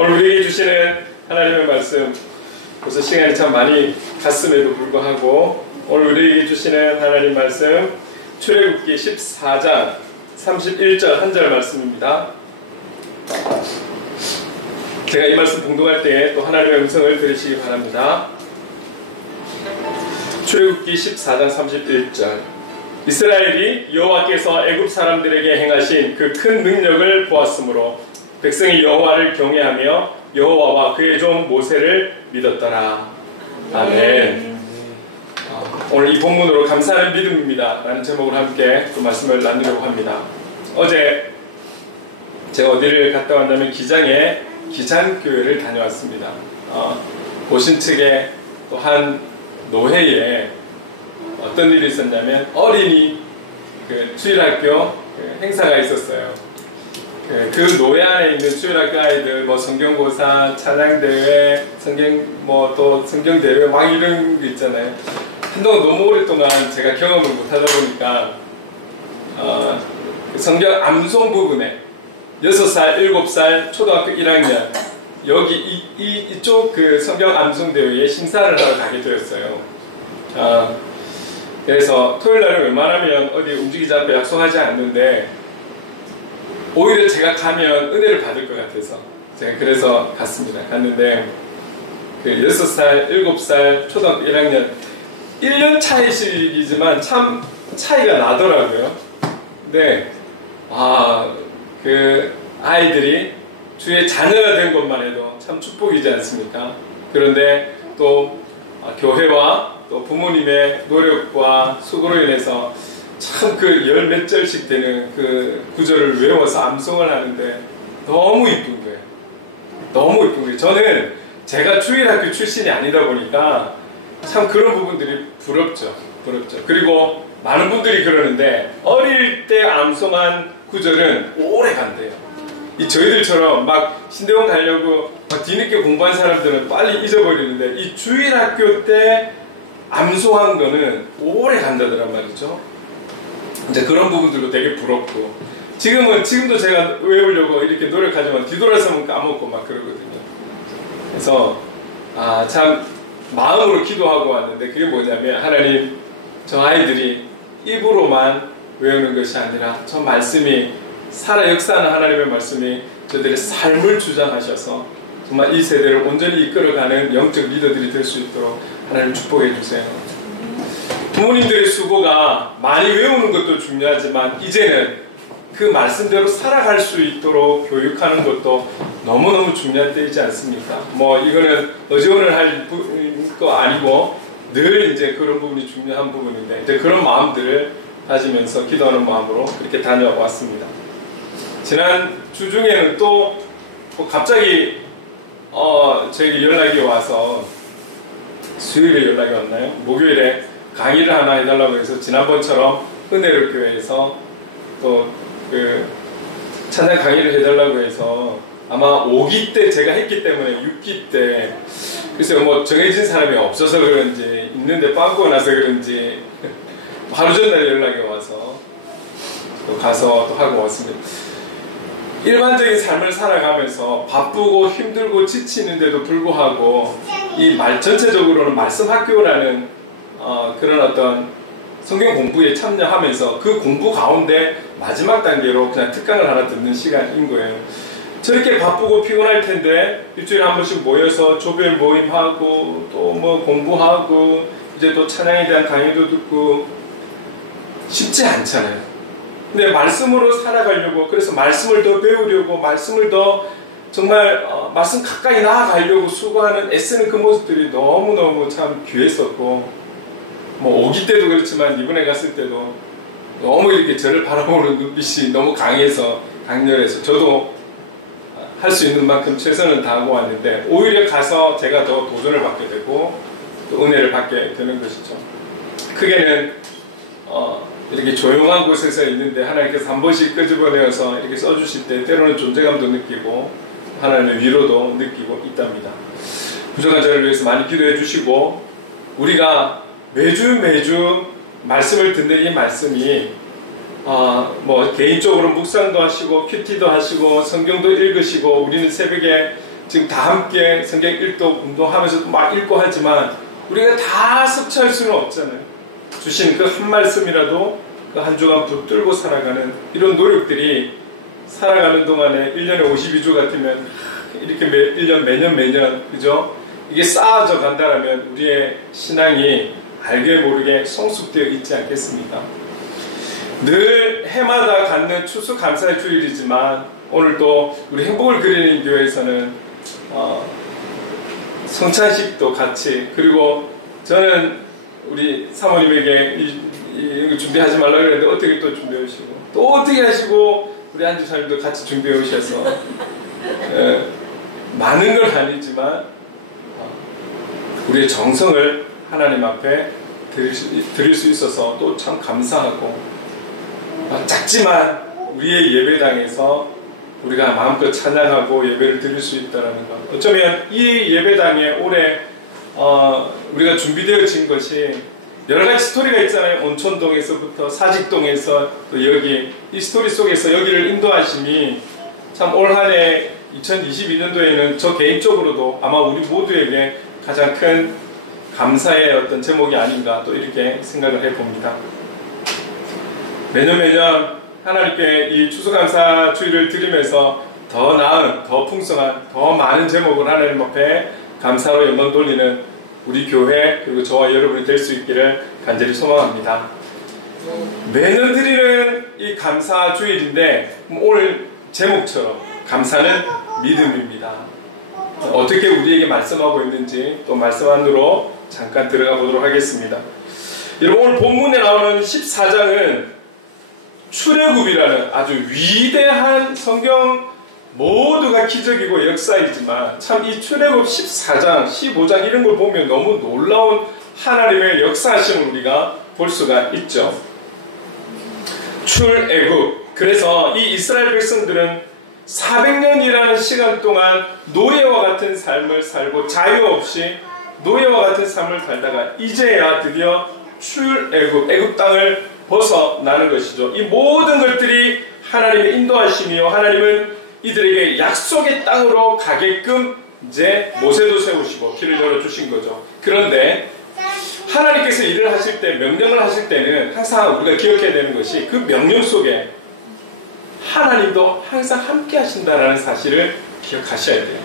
오늘 우리에게 주시는 하나님의 말씀, 벌써 시간이 참 많이 갔음에도 불구하고 오늘 우리에게 주시는 하나님 말씀 출애굽기 14장 31절 한 절 말씀입니다. 제가 이 말씀 봉독할 때에 또 하나님의 음성을 들으시기 바랍니다. 출애굽기 14장 31절. 이스라엘이 여호와께서 애굽 사람들에게 행하신 그 큰 능력을 보았으므로 백성이 여호와를 경외하며 여호와와 그의 종 모세를 믿었더라. 아멘. 오늘 이 본문으로 감사하는 믿음입니다 라는 제목으로 함께 그 말씀을 나누려고 합니다. 어제 제가 어디를 갔다 왔냐면 기장에 기장교회를 다녀왔습니다. 고신 측에 또 한 노회에 어떤 일이 있었냐면 어린이 주일학교 행사가 있었어요. 그 노회 안에 있는 주일학교 아이들 성경고사, 찬양대회, 또 성경대회 막 이런 게 있잖아요. 한동안 너무 오랫동안 제가 경험을 못하다 보니까 성경 암송 부분에 6살, 7살, 초등학교 1학년 여기 이쪽 성경 암송 대회에 심사를 하러 가게 되었어요. 그래서 토요일날은 웬만하면 어디 움직이지 않고 약속하지 않는데 오히려 제가 가면 은혜를 받을 것 같아서 제가 그래서 갔습니다. 갔는데 6살, 7살, 초등학교 1학년 1년 차이시기지만 참 차이가 나더라고요. 근데 그 아이들이 주의 자녀가 된 것만 해도 참 축복이지 않습니까? 그런데 또 교회와 또 부모님의 노력과 수고로 인해서 참 열 몇 절씩 되는 그 구절을 외워서 암송을 하는데 너무 이쁜 거예요. 너무 이쁜 거예요. 저는 제가 주일학교 출신이 아니다 보니까 참 그런 부분들이 부럽죠. 그리고 많은 분들이 그러는데 어릴 때 암송한 구절은 오래 간대요. 저희들처럼 막 신대원 가려고 막 뒤늦게 공부한 사람들은 빨리 잊어버리는데 이 주일학교 때 암송한 거는 오래 간다더란 말이죠. 이제 그런 부분들도 되게 부럽고 지금도 제가 외우려고 이렇게 노력하지만 뒤돌아서면 까먹고 막 그러거든요. 그래서 참 마음으로 기도하고 왔는데 그게 뭐냐면 하나님 저 아이들이 입으로만 외우는 것이 아니라 저 말씀이 살아 역사하는 하나님의 말씀이 저들의 삶을 주장하셔서 정말 이 세대를 온전히 이끌어가는 영적 리더들이 될 수 있도록 하나님 축복해 주세요. 부모님들의 수고가 많이 외우는 것도 중요하지만 이제는 그 말씀대로 살아갈 수 있도록 교육하는 것도 너무너무 중요한 때이지 않습니까? 이거는 어제 오늘 할 거 아니고 늘 이제 그런 부분이 중요한 부분인데 이제 그런 마음들을 가지면서 기도하는 마음으로 그렇게 다녀왔습니다. 지난 주 중에는 또 갑자기 저에게 연락이 와서 수요일에 연락이 왔나요? 목요일에 강의를 하나 해달라고 해서 지난번처럼 은혜로 교회에서 또 찬양 강의를 해달라고 해서 아마 5기 때 제가 했기 때문에 6기 때 글쎄요 정해진 사람이 없어서 그런지 있는데 빠고 나서 그런지 하루 전날에 연락이 와서 또 가서 또 하고 왔습니다. 일반적인 삶을 살아가면서 바쁘고 힘들고 지치는데도 불구하고 이 전체적으로는 말씀학교라는 그런 어떤 성경 공부에 참여하면서 그 공부 가운데 마지막 단계로 그냥 특강을 하나 듣는 시간인 거예요. 저렇게 바쁘고 피곤할 텐데 일주일에 한 번씩 모여서 조별 모임하고 또 공부하고 이제 또 찬양에 대한 강의도 듣고 쉽지 않잖아요. 근데 말씀으로 살아가려고 그래서 말씀을 더 배우려고 말씀을 더 정말 말씀 가까이 나아가려고 수고하는 애쓰는 그 모습들이 너무너무 참 귀했었고 5기 때도 그렇지만 이번에 갔을 때도 너무 이렇게 저를 바라보는 눈빛이 너무 강렬해서 저도 할 수 있는 만큼 최선을 다하고 왔는데 오히려 가서 제가 더 도전을 받게 되고 또 은혜를 받게 되는 것이죠. 크게는 이렇게 조용한 곳에서 있는데 하나님께서 한 번씩 끄집어내어서 이렇게 써주실 때 때로는 존재감도 느끼고 하나님의 위로도 느끼고 있답니다. 부족한 저를 위해서 많이 기도해 주시고 우리가 매주 말씀을 듣는 이 말씀이 개인적으로 묵상도 하시고 큐티도 하시고 성경도 읽으시고 우리는 새벽에 지금 다 함께 성경 읽도 운동하면서 막 읽고 하지만 우리가 다 섭취할 수는 없잖아요. 주신 그 한 말씀이라도 그 한 주간 붙들고 살아가는 이런 노력들이 살아가는 동안에 1년에 52주 같으면 이렇게 1년 매년 그죠? 이게 쌓아져 간다라면 우리의 신앙이 알게 모르게 성숙되어 있지 않겠습니까? 늘 해마다 갖는 추수감사의 주일이지만 오늘도 우리 행복을 그리는 교회에서는 성찬식도 같이, 그리고 저는 우리 사모님에게 이거 준비하지 말라고 그랬는데 어떻게 또 준비해 오시고 또 어떻게 하시고 우리 안주사님도 같이 준비해 오셔서 많은 건 아니지만 우리의 정성을 하나님 앞에 드릴 수 있어서 또 참 감사하고, 작지만 우리의 예배당에서 우리가 마음껏 찬양하고 예배를 드릴 수 있다는 것, 어쩌면 이 예배당에 올해 우리가 준비되어진 것이 여러가지 스토리가 있잖아요. 온천동에서부터 사직동에서 또 여기, 이 스토리 속에서 여기를 인도하심이 참 올 한해 2022년도에는 저 개인적으로도 아마 우리 모두에게 가장 큰 감사의 어떤 제목이 아닌가 또 이렇게 생각을 해봅니다. 매년 하나님께 이 추수감사 주일을 드리면서 더 나은, 더 풍성한, 더 많은 제목을 하나님 앞에 감사로 영광 돌리는 우리 교회 그리고 저와 여러분이 될 수 있기를 간절히 소망합니다. 매년 드리는 이 감사 주일인데 오늘 제목처럼 감사는 믿음입니다. 어떻게 우리에게 말씀하고 있는지 또 말씀 안으로 잠깐 들어가 보도록 하겠습니다. 여러분, 오늘 본문에 나오는 14장은 출애굽이라는 아주 위대한 성경 모두가 기적이고 역사이지만 참 이 출애굽 14장, 15장 이런 걸 보면 너무 놀라운 하나님의 역사하심을 우리가 볼 수가 있죠. 출애굽, 그래서 이 이스라엘 백성들은 400년이라는 시간 동안 노예와 같은 삶을 살고 자유 없이 노예와 같은 삶을 살다가 이제야 드디어 출애굽, 애굽 땅을 벗어나는 것이죠. 이 모든 것들이 하나님의 인도하심이요, 하나님은 이들에게 약속의 땅으로 가게끔 이제 모세도 세우시고 길을 열어주신 거죠. 그런데 하나님께서 일을 하실 때, 명령을 하실 때는 항상 우리가 기억해야 되는 것이 그 명령 속에 하나님도 항상 함께 하신다는 사실을 기억하셔야 돼요.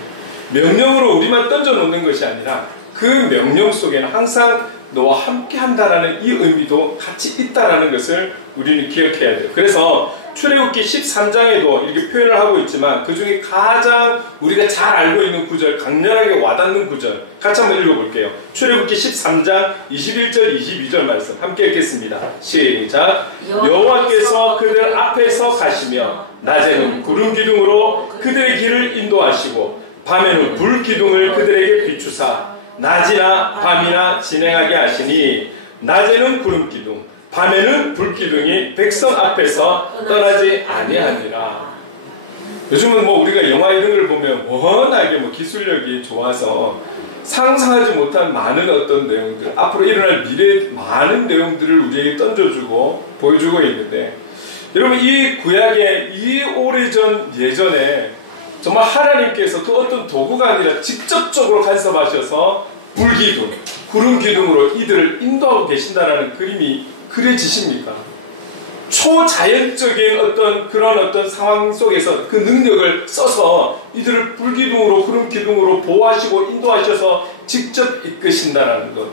명령으로 우리만 던져놓는 것이 아니라 그 명령 속에는 항상 너와 함께 한다라는 이 의미도 같이 있다라는 것을 우리는 기억해야 돼요. 그래서 출애굽기 13장에도 이렇게 표현을 하고 있지만 그 중에 가장 우리가 잘 알고 있는 구절, 강렬하게 와닿는 구절 같이 한번 읽어볼게요. 출애굽기 13장 21절 22절 말씀 함께 읽겠습니다. 시작. 여호와께서 그들 앞에서 가시며 낮에는 구름 기둥으로 그들의 길을 인도하시고 밤에는 불 기둥을 그들에게 비추사 낮이나 밤이나 진행하게 하시니 낮에는 구름 기둥 밤에는 불 기둥이 백성 앞에서 떠나지 아니하니라. 요즘은 뭐 우리가 영화 이런 걸 보면 워낙에 뭐 기술력이 좋아서 상상하지 못한 많은 어떤 내용들, 앞으로 일어날 미래의 많은 내용들을 우리에게 던져주고 보여주고 있는데, 여러분 이 구약의 이 오래전 예전에 정말 하나님께서 그 어떤 도구가 아니라 직접적으로 간섭하셔서 불기둥, 구름 기둥으로 이들을 인도하고 계신다라는 그림이 그려지십니까? 초자연적인 어떤 그런 어떤 상황 속에서 그 능력을 써서 이들을 불기둥으로 구름 기둥으로 보호하시고 인도하셔서 직접 이끄신다라는 것.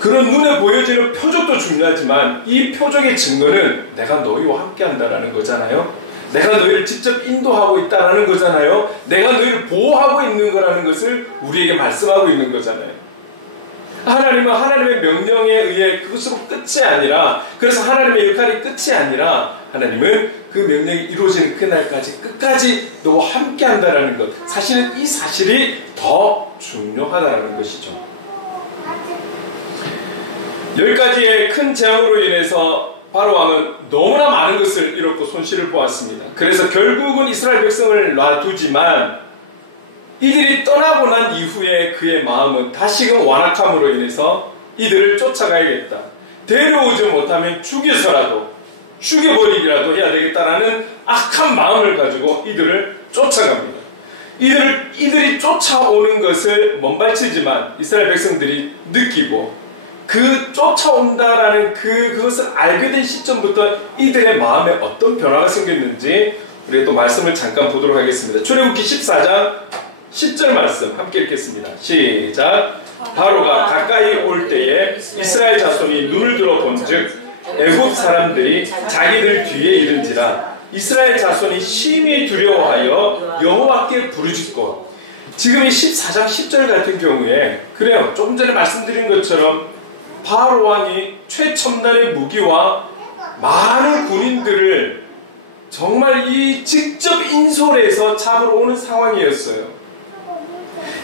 그런 눈에 보여지는 표적도 중요하지만 이 표적의 증거는 내가 너희와 함께 한다라는 거잖아요. 내가 너희를 직접 인도하고 있다라는 거잖아요. 내가 너희를 보호하고 있는 거라는 것을 우리에게 말씀하고 있는 거잖아요. 하나님은 하나님의 명령에 의해 그것으로 끝이 아니라, 그래서 하나님의 역할이 끝이 아니라 하나님은 그 명령이 이루어지는 그날까지 끝까지 너와 함께 한다라는 것, 사실은 이 사실이 더 중요하다는 것이죠. 10가지의 큰 재앙으로 인해서 바로 왕은 너무나 많은 것을 잃었고 손실을 보았습니다. 그래서 결국은 이스라엘 백성을 놔두지만 이들이 떠나고 난 이후에 그의 마음은 다시금 완악함으로 인해서 이들을 쫓아가야겠다. 데려오지 못하면 죽여서라도, 죽여버리기라도 해야 되겠다라는 악한 마음을 가지고 이들을 쫓아갑니다. 이들이 쫓아오는 것을 먼발치지만 이스라엘 백성들이 느끼고 그 쫓아온다라는 그것을 알게 된 시점부터 이들의 마음에 어떤 변화가 생겼는지 우리 또 말씀을 잠깐 보도록 하겠습니다. 출애굽기 14장 10절 말씀 함께 읽겠습니다. 시작. 바로가 가까이 올 때에 이스라엘 자손이 눈을 들어 본즉 애굽 사람들이 자기들 뒤에 이른지라 이스라엘 자손이 심히 두려워하여 여호와께 부르짖고. 지금 이 14장 10절 같은 경우에 그래요. 조금 전에 말씀드린 것처럼 바로 왕이 최첨단의 무기와 많은 군인들을 정말 이 직접 인솔해서 잡으러 오는 상황이었어요.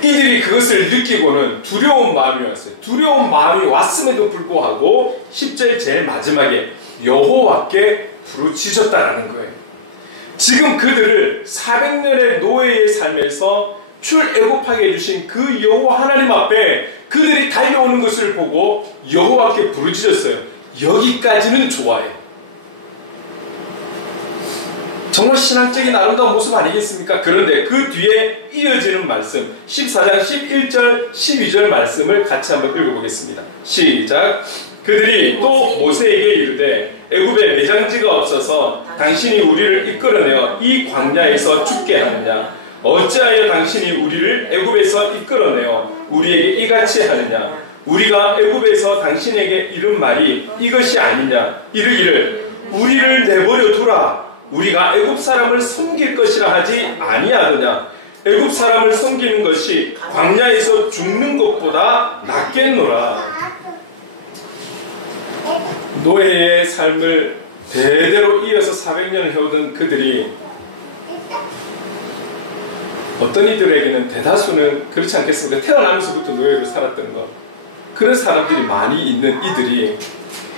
이들이 그것을 느끼고는 두려운 마음이 왔어요. 두려운 마음이 왔음에도 불구하고 10절 제일 마지막에 여호와께 부르짖었다라는 거예요. 지금 그들을 400년의 노예의 삶에서 출애굽하게 해주신 그 여호와 하나님 앞에 그들이 달려오는 것을 보고 여호와께 부르짖었어요. 여기까지는 좋아요. 정말 신앙적인 아름다운 모습 아니겠습니까? 그런데 그 뒤에 이어지는 말씀 14장 11절 12절 말씀을 같이 한번 읽어보겠습니다. 시작. 그들이 또 모세에게 이르되 애굽에 매장지가 없어서 당신이 우리를 이끌어내어 이 광야에서 죽게 하느냐? 어찌하여 당신이 우리를 애굽에서 이끌어내어 우리에게 이같이 하느냐? 우리가 애굽에서 당신에게 이른 말이 이것이 아니냐? 이르기를 우리를 내버려 두라. 우리가 애굽 사람을 섬길 것이라 하지 아니하더냐? 애굽 사람을 섬기는 것이 광야에서 죽는 것보다 낫겠노라. 노예의 삶을 대대로 이어서 400년을 해오던 그들이 어떤 이들에게는 대다수는 그렇지 않겠습니까? 태어나면서부터 노예로 살았던 것. 그런 사람들이 많이 있는 이들이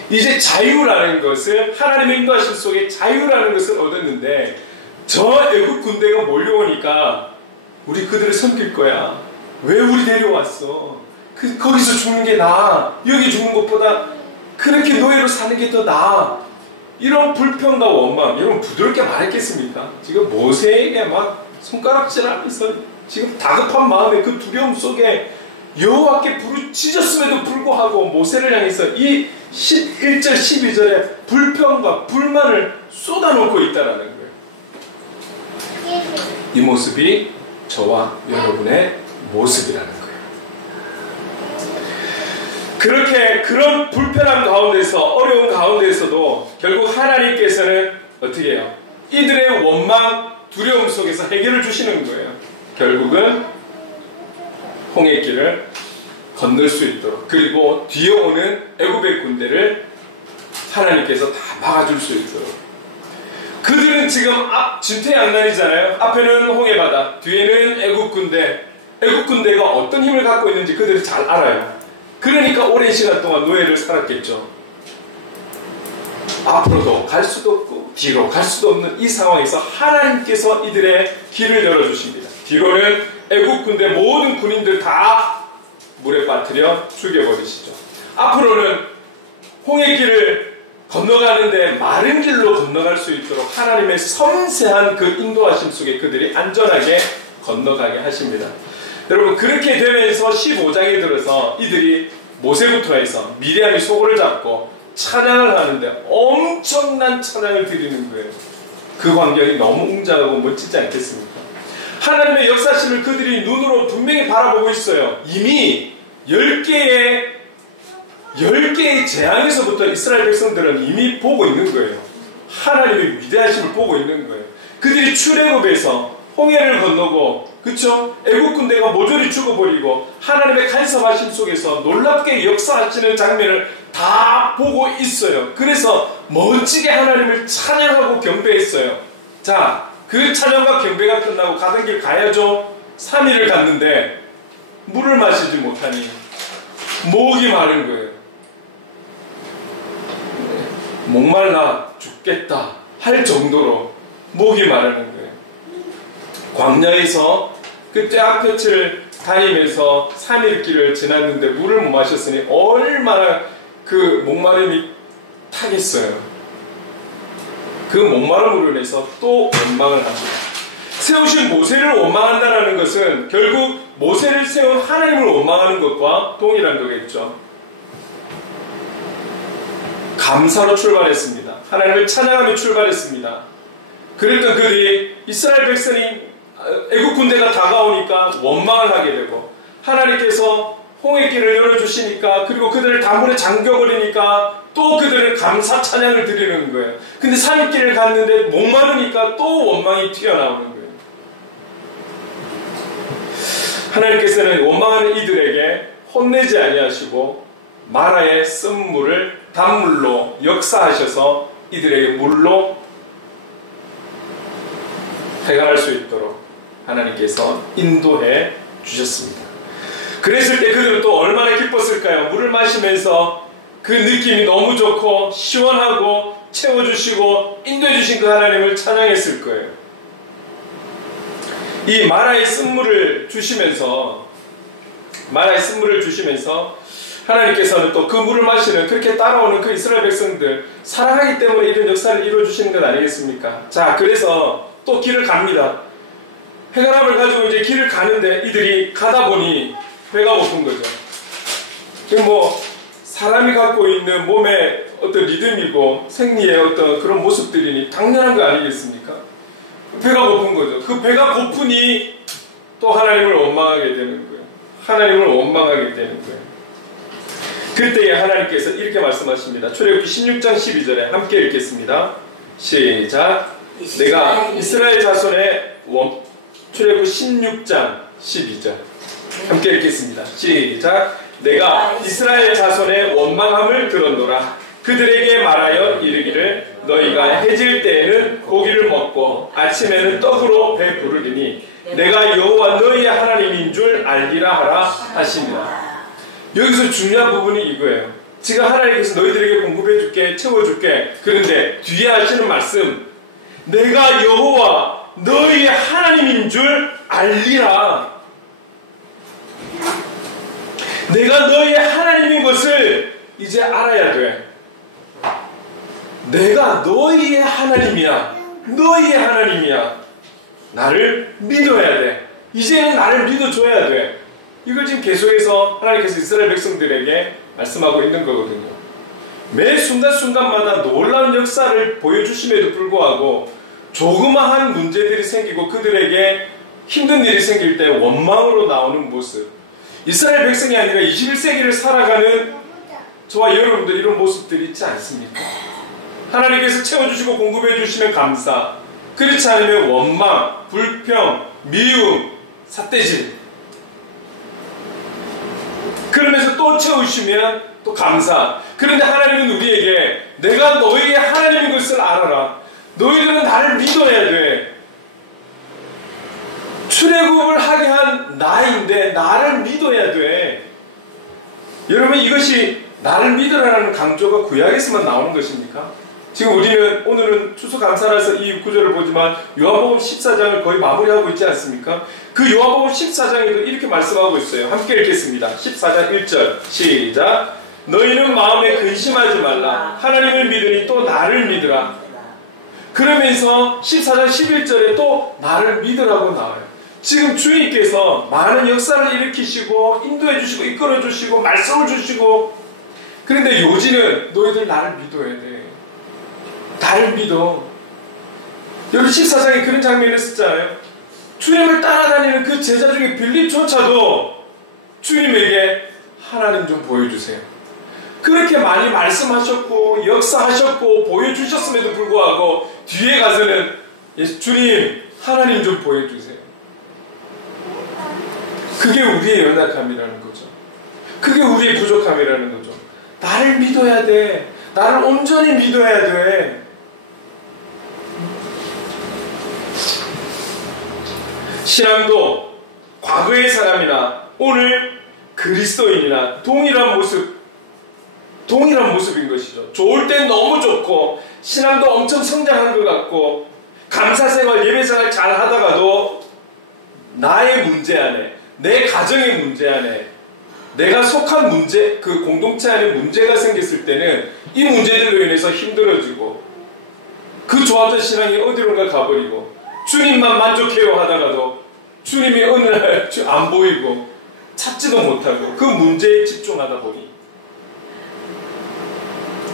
이제 자유라는 것을 하나님의 인도하심 속에 자유라는 것을 얻었는데 저 애국 군대가 몰려오니까 우리 그들을 섬길 거야. 왜 우리 데려왔어? 거기서 죽는 게 나아. 여기 죽는 것보다 그렇게 노예로 사는 게 더 나아. 이런 불평과 원망. 여러분 부드럽게 말했겠습니까? 지금 모세에게 막 손가락질하면서 지금 다급한 마음에 그 두려움 속에 여호와께 부르짖었음에도 불구하고 모세를 향해서 이 11절 12절에 불평과 불만을 쏟아놓고 있다라는 거예요. 이 모습이 저와 여러분의 모습이라는 거예요. 그렇게 그런 불편함 가운데서 어려운 가운데서도 결국 하나님께서는 어떻게 해요? 이들의 원망 두려움 속에서 해결을 주시는 거예요. 결국은 홍해길을 건널 수 있도록, 그리고 뒤에 오는 애굽의 군대를 하나님께서 다 막아줄 수 있도록. 그들은 지금 진퇴양난이잖아요. 앞에는 홍해바다, 뒤에는 애굽 군대. 애굽 군대가 어떤 힘을 갖고 있는지 그들이 잘 알아요. 그러니까 오랜 시간 동안 노예를 살았겠죠. 앞으로도 갈 수도 없고 뒤로 갈 수도 없는 이 상황에서 하나님께서 이들의 길을 열어주십니다. 뒤로는 애국 군대 모든 군인들 다 물에 빠뜨려 죽여버리시죠. 앞으로는 홍해길을 건너가는데 마른 길로 건너갈 수 있도록 하나님의 섬세한 그 인도하심 속에 그들이 안전하게 건너가게 하십니다. 여러분, 그렇게 되면서 15장에 들어서 이들이 모세부터 해서 미리암이 소고를 잡고 찬양을 하는데 엄청난 찬양을 드리는 거예요. 그 광경이 너무 웅장하고 멋지지 않겠습니까? 하나님의 역사심을 그들이 눈으로 분명히 바라보고 있어요. 이미 10개의 재앙에서부터 이스라엘 백성들은 이미 보고 있는 거예요. 하나님의 위대하심을 보고 있는 거예요. 그들이 출애굽에서 홍해를 건너고, 그쵸? 애국 군대가 모조리 죽어버리고 하나님의 간섭하심 속에서 놀랍게 역사하시는 장면을 다 보고 있어요. 그래서 멋지게 하나님을 찬양하고 경배했어요. 자, 그 찬양과 경배가 끝나고 가던 길 가야죠. 3일을 갔는데 물을 마시지 못하니 목이 마른 거예요. 목말라 죽겠다 할 정도로 목이 마르는 거예요. 광야에서 그 떼약볕을 다니면서 3일 길을 지났는데 물을 못 마셨으니 얼마나 그 목마름이 타겠어요. 그 목마름으로 인해서 또 원망을 합니다. 세우신 모세를 원망한다는 것은 결국 모세를 세운 하나님을 원망하는 것과 동일한 거겠죠. 감사로 출발했습니다. 하나님을 찬양하며 출발했습니다. 그랬던 그들이 이스라엘 백성이 애국 군대가 다가오니까 원망을 하게 되고, 하나님께서 홍해 길을 열어주시니까, 그리고 그들을 단물에 잠겨버리니까 또 그들은 감사 찬양을 드리는 거예요. 근데 산길을 갔는데 목마르니까 또 원망이 튀어나오는 거예요. 하나님께서는 원망하는 이들에게 혼내지 아니하시고 마라의 쓴물을 단물로 역사하셔서 이들에게 물로 해결할 수 있도록 하나님께서 인도해 주셨습니다. 그랬을 때 그들은 또 얼마나 기뻤을까요? 물을 마시면서 그 느낌이 너무 좋고 시원하고 채워주시고 인도해 주신 그 하나님을 찬양했을 거예요. 이 마라의 쓴물을 주시면서 하나님께서는 또 그 물을 마시는, 그렇게 따라오는 그 이스라엘 백성들 사랑하기 때문에 이런 역사를 이루어주시는 것 아니겠습니까? 자, 그래서 또 길을 갑니다. 해가람을 가지고 이제 길을 가는데 이들이 가다 보니 배가 고픈 거죠. 뭐 사람이 갖고 있는 몸의 어떤 리듬이고 생리의 어떤 그런 모습들이니 당연한 거 아니겠습니까? 배가 고픈 거죠. 그 배가 고프니 또 하나님을 원망하게 되는 거예요. 하나님을 원망하게 되는 거예요. 그때에 하나님께서 이렇게 말씀하십니다. 출애굽기 16장 12절에 함께 읽겠습니다. 시작. 내가 이스라엘 자손의 출애굽 16장 12절 함께 읽겠습니다. 시작. 내가 이스라엘 자손의 원망함을 들었노라. 그들에게 말하여 이르기를 너희가 해질 때에는 고기를 먹고 아침에는 떡으로 배 부르리니 내가 여호와 너희의 하나님인 줄 알리라 하라 하시니라. 여기서 중요한 부분이 이거예요. 지금 하나님께서 너희들에게 공급해줄게, 채워줄게. 그런데 뒤에 하시는 말씀, 내가 여호와 너희의 하나님인 줄 알리라. 내가 너희의 하나님인 것을 이제 알아야 돼. 내가 너희의 하나님이야. 너희의 하나님이야. 나를 믿어야 돼. 이제는 나를 믿어줘야 돼. 이걸 지금 계속해서 하나님께서 이스라엘 백성들에게 말씀하고 있는 거거든요. 매 순간순간마다 놀라운 역사를 보여주심에도 불구하고 조그마한 문제들이 생기고 그들에게 힘든 일이 생길 때 원망으로 나오는 모습. 이스라엘 백성이 아니라 21세기를 살아가는 저와 여러분들 이런 모습들이 있지 않습니까? 하나님께서 채워주시고 공급해주시면 감사, 그렇지 않으면 원망, 불평, 미움, 삿대질. 그러면서 또 채우시면 또 감사. 그런데 하나님은 우리에게 내가 너희의 하나님인 것을 알아라. 너희들은 나를 믿어야 돼. 출애굽을 하게 한 나인데 나를 믿어야 돼. 여러분, 이것이 나를 믿으라는 강조가 구약에서만 나오는 것입니까? 지금 우리는 오늘은 추수감사라서 이 구절을 보지만 요한복음 14장을 거의 마무리하고 있지 않습니까? 그 요한복음 14장에도 이렇게 말씀하고 있어요. 함께 읽겠습니다. 14장 1절 시작. 너희는 마음에 근심하지 말라. 하나님을 믿으니 또 나를 믿으라. 그러면서 14장 11절에 또 나를 믿으라고 나와요. 지금 주님께서 많은 역사를 일으키시고 인도해 주시고 이끌어 주시고 말씀을 주시고, 그런데 요지는 너희들 나를 믿어야 돼. 나를 믿어. 여기 14장에 그런 장면을 썼잖아요. 주님을 따라다니는 그 제자 중에 빌립조차도 주님에게 하나님 좀 보여주세요. 그렇게 많이 말씀하셨고 역사하셨고 보여주셨음에도 불구하고 뒤에 가서는 주님 하나님 좀 보여주세요. 그게 우리의 연약함이라는 거죠. 그게 우리의 부족함이라는 거죠. 나를 믿어야 돼. 나를 온전히 믿어야 돼. 신앙도 과거의 사람이나 오늘 그리스도인이나 동일한 모습인 것이죠. 좋을 땐 너무 좋고 신앙도 엄청 성장한 것 같고 감사생활, 예배생활 잘 하다가도 나의 문제 안에, 내 가정의 문제 안에, 내가 속한 문제, 그 공동체 안에 문제가 생겼을 때는 이 문제들로 인해서 힘들어지고 그 좋았던 신앙이 어디론가 가버리고 주님만 만족해요 하다가도 주님이 어느 날 안 보이고 찾지도 못하고 그 문제에 집중하다 보니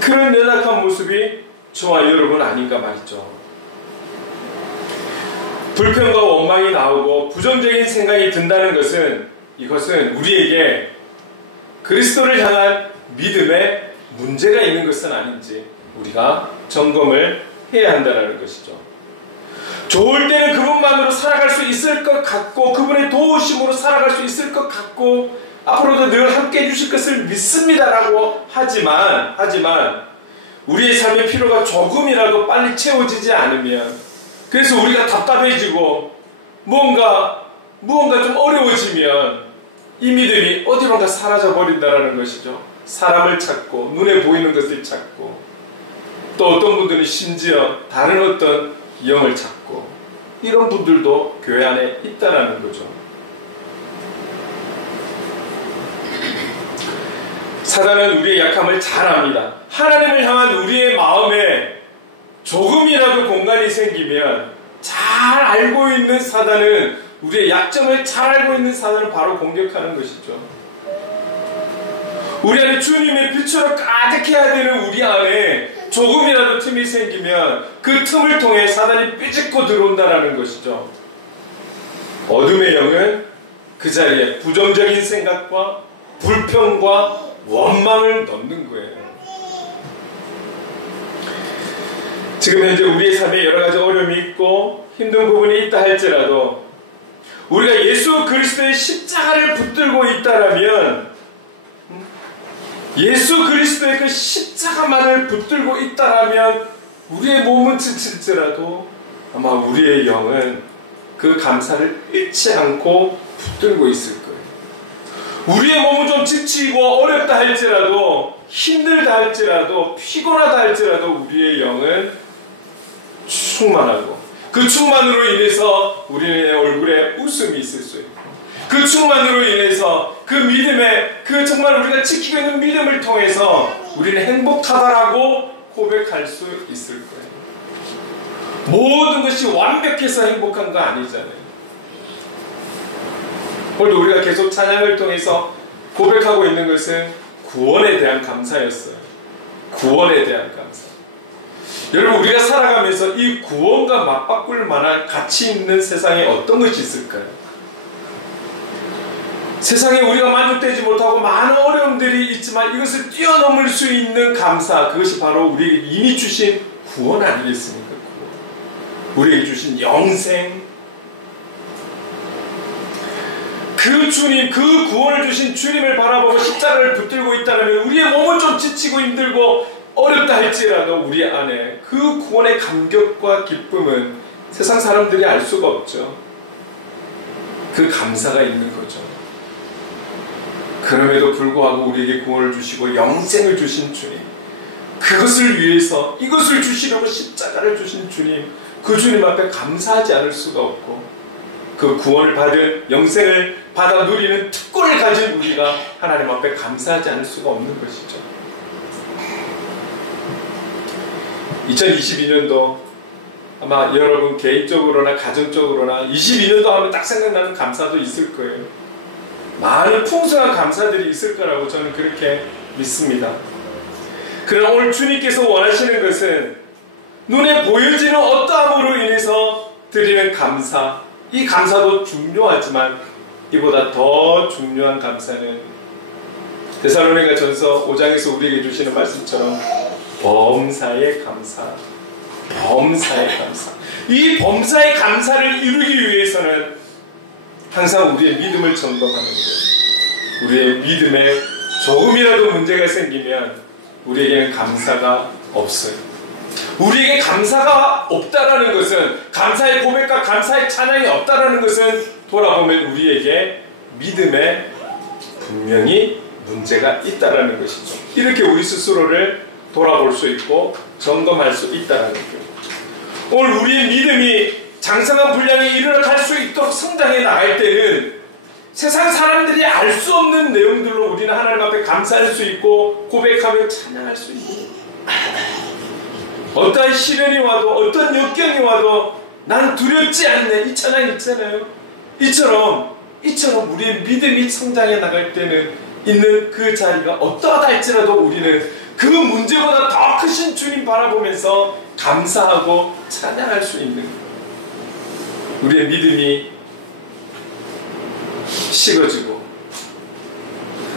그런 연약한 모습이 저와 여러분 아닌가 말이죠. 불평과 원망이 나오고 부정적인 생각이 든다는 것은 이것은 우리에게 그리스도를 향한 믿음에 문제가 있는 것은 아닌지 우리가 점검을 해야 한다는 것이죠. 좋을 때는 그분만으로 살아갈 수 있을 것 같고 그분의 도우심으로 살아갈 수 있을 것 같고 앞으로도 늘 함께 해주실 것을 믿습니다라고 하지만 우리의 삶의 필요가 조금이라도 빨리 채워지지 않으면 그래서 우리가 답답해지고 무언가 좀 어려워지면 이 믿음이 어디론가 사라져 버린다는 것이죠. 사람을 찾고 눈에 보이는 것을 찾고 또 어떤 분들은 심지어 다른 어떤 영을 찾고 이런 분들도 교회 안에 있다는 거죠. 사단은 우리의 약함을 잘 압니다. 하나님을 향한 우리의 마음에 조금이라도 공간이 생기면 잘 알고 있는 사단은 우리의 약점을 잘 알고 있는 사단은 바로 공격하는 것이죠. 우리 안에 주님의 빛으로 가득해야 되는 우리 안에 조금이라도 틈이 생기면 그 틈을 통해 사단이 삐집고 들어온다는 것이죠. 어둠의 영은 그 자리에 부정적인 생각과 불평과 원망을 넣는 거예요. 지금 현재 우리의 삶에 여러 가지 어려움이 있고 힘든 부분이 있다 할지라도 우리가 예수 그리스도의 십자가를 붙들고 있다라면 예수 그리스도의 그 십자가만을 붙들고 있다라면 우리의 몸은 지칠지라도 아마 우리의 영은 그 감사를 잃지 않고 붙들고 있을 거예요. 우리의 몸은 좀 지치고 어렵다 할지라도 힘들다 할지라도 피곤하다 할지라도 우리의 영은 충만하고 그 충만으로 인해서 우리의 얼굴에 웃음이 있을 수 있고 그 충만으로 인해서 그 믿음에 그 정말 우리가 지키고 있는 믿음을 통해서 우리는 행복하다라고 고백할 수 있을 거예요. 모든 것이 완벽해서 행복한 거 아니잖아요. 오늘도 우리가 계속 찬양을 통해서 고백하고 있는 것은 구원에 대한 감사였어요. 구원에 대한 감사. 여러분 우리가 살아가면서 이 구원과 맞바꿀 만한 가치 있는 세상에 어떤 것이 있을까요? 세상에 우리가 만족되지 못하고 많은 어려움들이 있지만 이것을 뛰어넘을 수 있는 감사, 그것이 바로 우리에게 이미 주신 구원 아니겠습니까? 우리에게 주신 영생, 그 주님, 그 구원을 주신 주님을 바라보고 십자가를 붙들고 있다면 우리의 몸은 좀 지치고 힘들고 어렵다 할지라도 우리 안에 그 구원의 감격과 기쁨은 세상 사람들이 알 수가 없죠. 그 감사가 있는 거죠. 그럼에도 불구하고 우리에게 구원을 주시고 영생을 주신 주님, 그것을 위해서 이것을 주시려고 십자가를 주신 주님, 그 주님 앞에 감사하지 않을 수가 없고 그 구원을 받은 영생을 받아 누리는 특권을 가진 우리가 하나님 앞에 감사하지 않을 수가 없는 것이죠. 2022년도 아마 여러분 개인적으로나 가정적으로나 22년도 하면 딱 생각나는 감사도 있을 거예요. 많은 풍성한 감사들이 있을 거라고 저는 그렇게 믿습니다. 그러나 오늘 주님께서 원하시는 것은 눈에 보여지는 어떠함으로 인해서 드리는 감사, 이 감사도 중요하지만 이보다 더 중요한 감사는 데살로니가 전서 5장에서 우리에게 주시는 말씀처럼 범사의 감사, 범사의 감사. 이 범사의 감사를 이루기 위해서는 항상 우리의 믿음을 점검하는 거예요. 우리의 믿음에 조금이라도 문제가 생기면 우리에게는 감사가 없어요. 우리에게 감사가 없다라는 것은, 감사의 고백과 감사의 찬양이 없다라는 것은 돌아보면 우리에게 믿음에 분명히 문제가 있다라는 것이죠. 이렇게 우리 스스로를 돌아볼 수 있고 점검할 수 있다라는 거예요. 오늘 우리의 믿음이 장성한 분량에 이르러갈 수 있도록 성장해 나갈 때는 세상 사람들이 알 수 없는 내용들로 우리는 하나님 앞에 감사할 수 있고 고백하며 찬양할 수 있고, 어떠한 시련이 와도 어떤 역경이 와도 나는 두렵지 않네. 이 찬양 있잖아요. 이처럼 우리의 믿음이 성장해 나갈 때는 있는 그 자리가 어떠하다 할지라도 우리는 그 문제보다 더 크신 주님 바라보면서 감사하고 찬양할 수 있는 우리의 믿음이 식어지고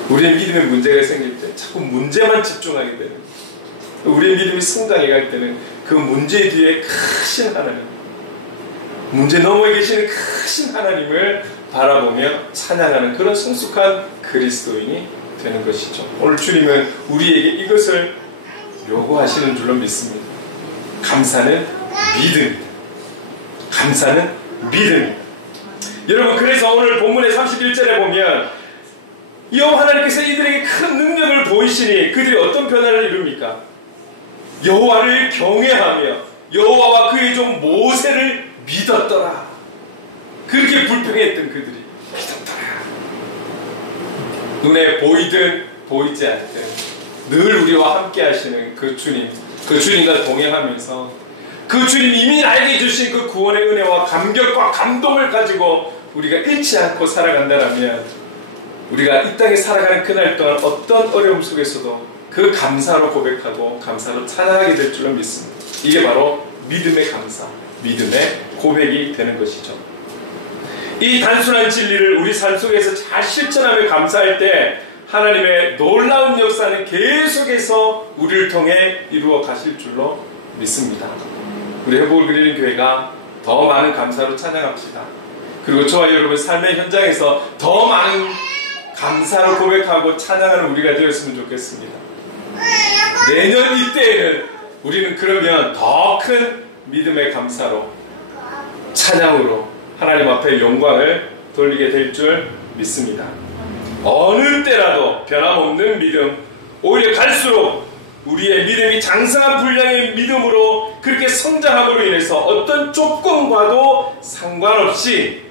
우리의 믿음에 문제가 생길 때 자꾸 문제만 집중하게 되는 우리의 믿음이 성장해 갈 때는 그 문제 뒤에 크신 하나님 문제 너머에 계시는 크신 하나님을 바라보며 찬양하는 그런 성숙한 그리스도인이 되는 것이죠. 오늘 주님은 우리에게 이것을 요구하시는 줄로 믿습니다. 감사는 믿음입니다. 감사는 믿음입니다. 여러분 그래서 오늘 본문의 31절에 보면 여호와 하나님께서 이들에게 큰 능력을 보이시니 그들이 어떤 변화를 이룹니까? 여호와를 경외하며 여호와와 그의 종 모세를 믿었더라. 그렇게 불평했던 그들이 믿었더라. 눈에 보이든 보이지 않든 늘 우리와 함께 하시는 그 주님, 그 주님과 동행하면서 그 주님 이미 나에게 주신 그 구원의 은혜와 감격과 감동을 가지고 우리가 잃지 않고 살아간다면 우리가 이 땅에 살아가는 그날 동안 어떤 어려움 속에서도 그 감사로 고백하고 감사로 찬양하게 될 줄로 믿습니다. 이게 바로 믿음의 감사, 믿음의 고백이 되는 것이죠. 이 단순한 진리를 우리 삶 속에서 잘 실천하며 감사할 때 하나님의 놀라운 역사는 계속해서 우리를 통해 이루어 가실 줄로 믿습니다. 우리 회복을 그리는 교회가 더 많은 감사로 찬양합시다. 그리고 저와 여러분 삶의 현장에서 더 많은 감사로 고백하고 찬양하는 우리가 되었으면 좋겠습니다. 내년 이때에는 우리는 그러면 더 큰 믿음의 감사로 찬양으로 하나님 앞에 영광을 돌리게 될 줄 믿습니다. 어느 때라도 변함없는 믿음, 오히려 갈수록 우리의 믿음이 장성한 분량의 믿음으로 그렇게 성장함으로 인해서 어떤 조건과도 상관없이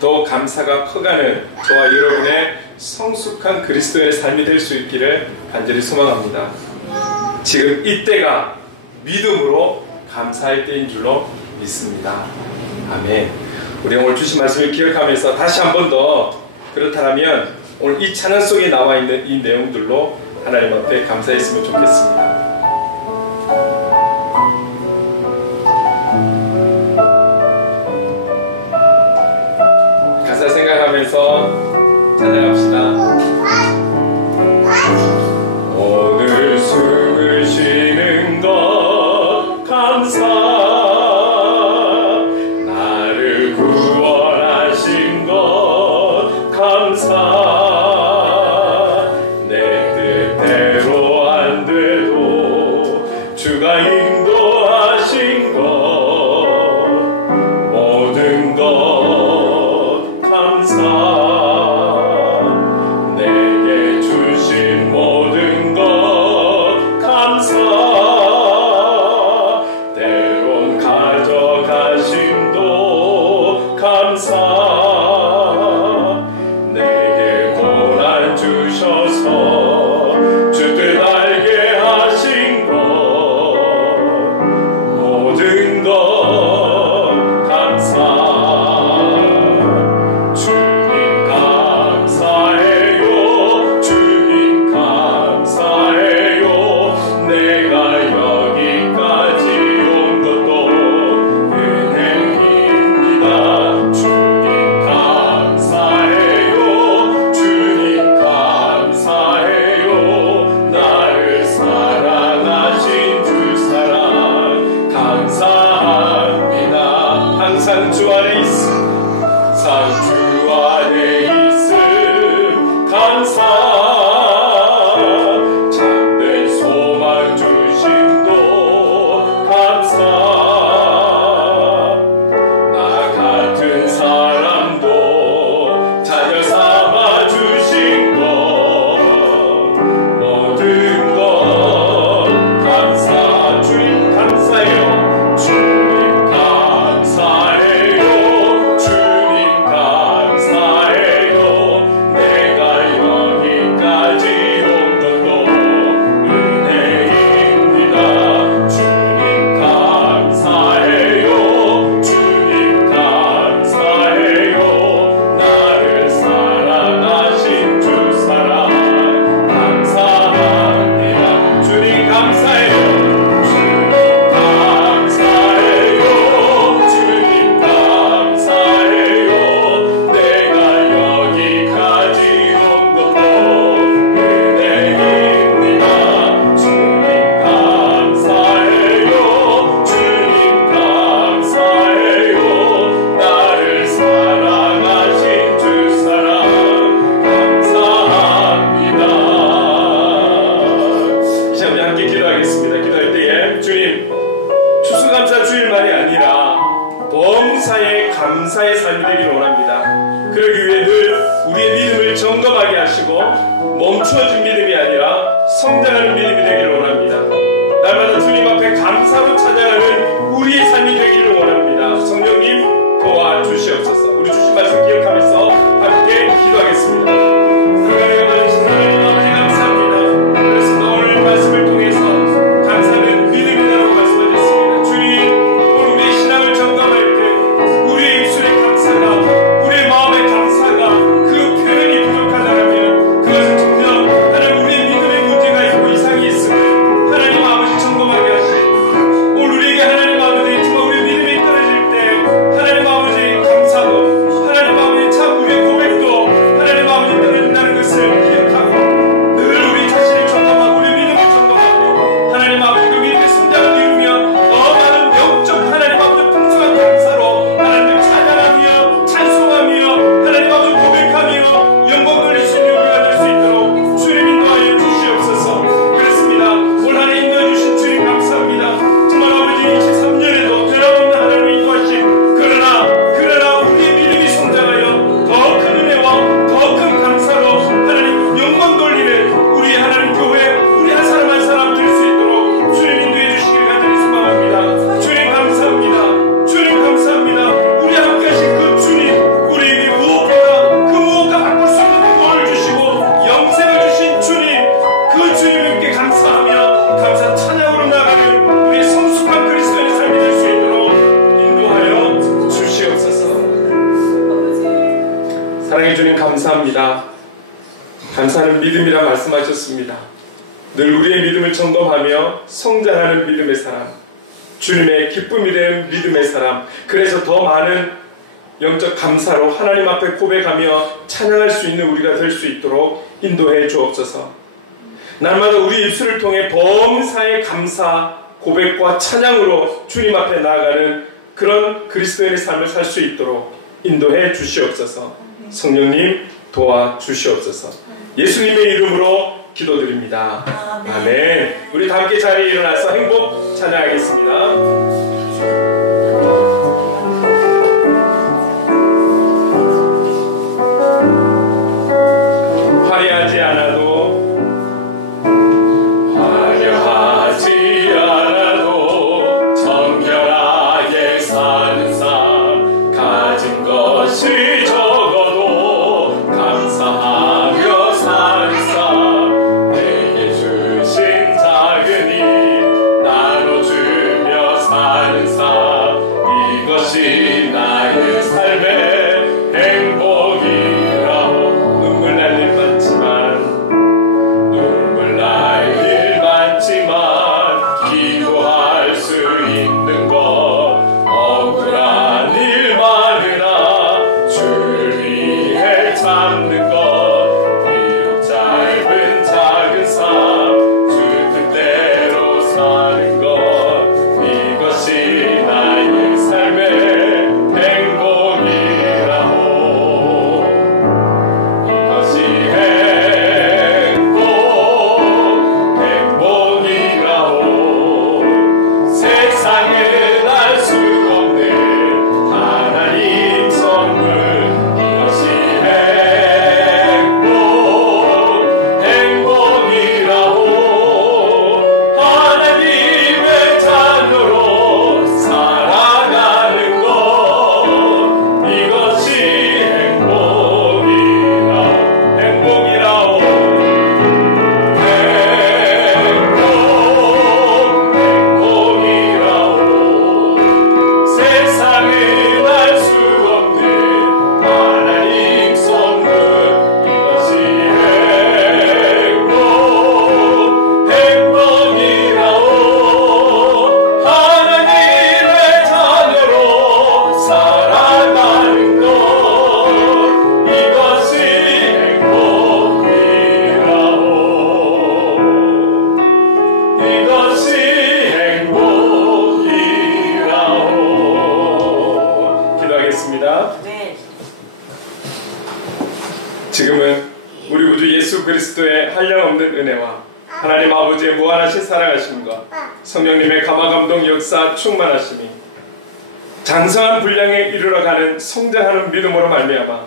더 감사가 커가는 저와 여러분의 성숙한 그리스도의 삶이 될 수 있기를 간절히 소망합니다. 지금 이때가 믿음으로 감사할 때인 줄로 믿습니다. 아멘. 우리 오늘 주신 말씀을 기억하면서 다시 한 번 더 그렇다면 오늘 이 찬양 속에 나와 있는 이 내용들로 하나님 앞에 감사했으면 좋겠습니다. 가사 생각하면서 찬양합시다. 오늘 숨을 쉬는 것 감사 나를 구원하신 것 감사 내 뜻대로 안 돼도 주가 인도하신 것 모든 것 감사 내게 주신 모든 것 감사 때론 가져가심도 감사 내게 고난 주셔서 주 뜻 알게 하신 것 모든 것 감사 주님 감사해요 주님 감사해요 내가 여기까지 온 것도 은혜입니다 주님 감사해요 주님 감사해요 나를 사랑하신 주 사랑 감사합니다 항상 주 안에 있음 주 안에 있음 감사 참된 소망 주심도 감사 나 같은 사람도 자녀 삼아 주신 것 모든 것 감사 주님 감사해요 주님 감사해요 주님 감사해요 내가 여기까지 온 것도 은혜입니다 주님 감사해요 추수감사 주일만이 아니라 범사에 감사의 삶이 되기를 원합니다. 그러기 위해 늘 우리의 믿음을 점검하게 하시고 멈추어진 믿음이 아니라 성장하는 믿음이 되기를 원합니다. 날마다 주님 앞에 감사로 찬양하는 우리의 삶이 되기를 원합니다. 성령님 도와주시옵소서. 우리 주신 말씀 기억하면서 함께 기도하겠습니다. 사랑하는 하나님 감사합니다. 그래서 오늘 말씀을 통해서 감사는 믿음이라고 말씀하셨습니다. 주님, 오늘 우리의 신앙을 점검할 때 우리의 입술의 감사가, 우리의 마음의 감사가 그 표현이 부족하다면 그것은 전혀 하나님 우리의 믿음의 문제가 있고 이상이 있음을 하나님 아버지 점검하게 하시고, 오늘 우리에게 하나님 아버지 정말 우리 믿음이 떨어질 때 하나님 아버지 감사도, 하나님 아버지 참 우리의 고백도 하나님 아버지 떨어진다는 것을 기억하고 늘 우리 자신을 점검하고 우리 믿음을 점검하고 하나님 아버지 그 믿음의 성장을 이루며 더 많은 영적 하나님 아버지 풍성한 감사로 하나님을 찬양하며 찬송하며 하나님 아버지 고백하며 영광 돌리시는 우리가 될 수 있도록 주님 인도하여 주시옵소서. 그렇습니다. 올 한 해 인도해 주신 주님 감사합니다. 정말 아버지 23년에도 변함없는 하나님을 인도하신 그러나 우리의 믿음이 성장하여 더 큰 은혜와 더 큰 감사로 하나님 영광 돌리는 우리 하나님 교회, 우리 한 사람 한 사람 될 수 있도록 주님 인도해 주시길 간절히 소망합니다. 주님 감사합니다. 주님 감사합니다. 우리 함께 하신 그 주님, 우리에게 무엇보다 바꿀 수 없는 구원을 주시고 영생을 주신 주님, 그 주님께 감사하며 감사 찬양으로 나가는 우리의 성숙한 그리스도의 삶이 될 수 있도록 인도하여 주시옵소서. 사랑해 주님 감사합니다. 감사는 믿음이라 말씀하셨습니다. 늘 우리의 믿음을 점검하며 성장하는 믿음의 사람, 주님의 기쁨이 된 믿음의 사람, 그래서 더 많은 영적 감사로 하나님 앞에 고백하며 찬양할 수 있는 우리가 될 수 있도록 인도해 주옵소서. 날마다 우리 입술을 통해 범사의 감사, 고백과 찬양으로 주님 앞에 나아가는 그런 그리스도인의 삶을 살 수 있도록 인도해 주시옵소서. 성령님 도와주시옵소서. 예수님의 이름으로 기도드립니다. 아멘. 우리 다 함께 자리에 일어나서 행복 찬양하겠습니다. 화려하지 않아도 정결하게 사는 삶, 가진 것이 적어도 감사하며 사는 삶, 내게 주신 작은 힘 나눠주며 사는 삶, 이것이 나의 삶의 행복이라고. 눈물 날 일 많지만 기도할 수 있는 것, 억울한 일 많으나 주를 위해 참는 것, 비록 짧은 작은 삶 주 뜻대로 사는 것, 이것이 나의 삶의 행복이라고. 이것이 세상은 알 수 없는 하나님 선물, 이것이 행복이라고. 하나님의 자녀로 살아가는 것, 이것이 행복이라고. 세상은 알 수 없는 하나님 선물, 이것이 행복이라고. 하나님의 자녀로 살아가는 것, 이것이 행복이라고. 이것이 행복이라고. 기도하겠습니다. 지금은 우리 구주 예수 그리스도의 한량없는 은혜와 하나님 아버지의 무한하신 사랑하심과 성령님의 감화감동 역사 충만하심이 장성한 분량에 이르러가는 성장하는 믿음으로 말미암아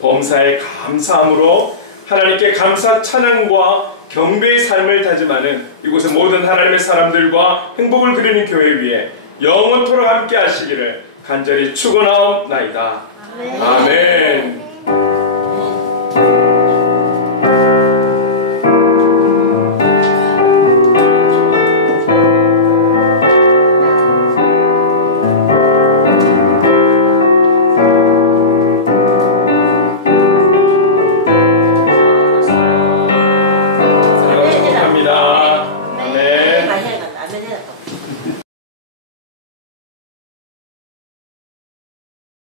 범사에 감사함으로 하나님께 감사 찬양과 경배의 삶을 다짐하는 이곳의 모든 하나님의 사람들과 행복을 그리는 교회 위에 영원토록 함께 하시기를 간절히 축원하옵나이다. 아멘.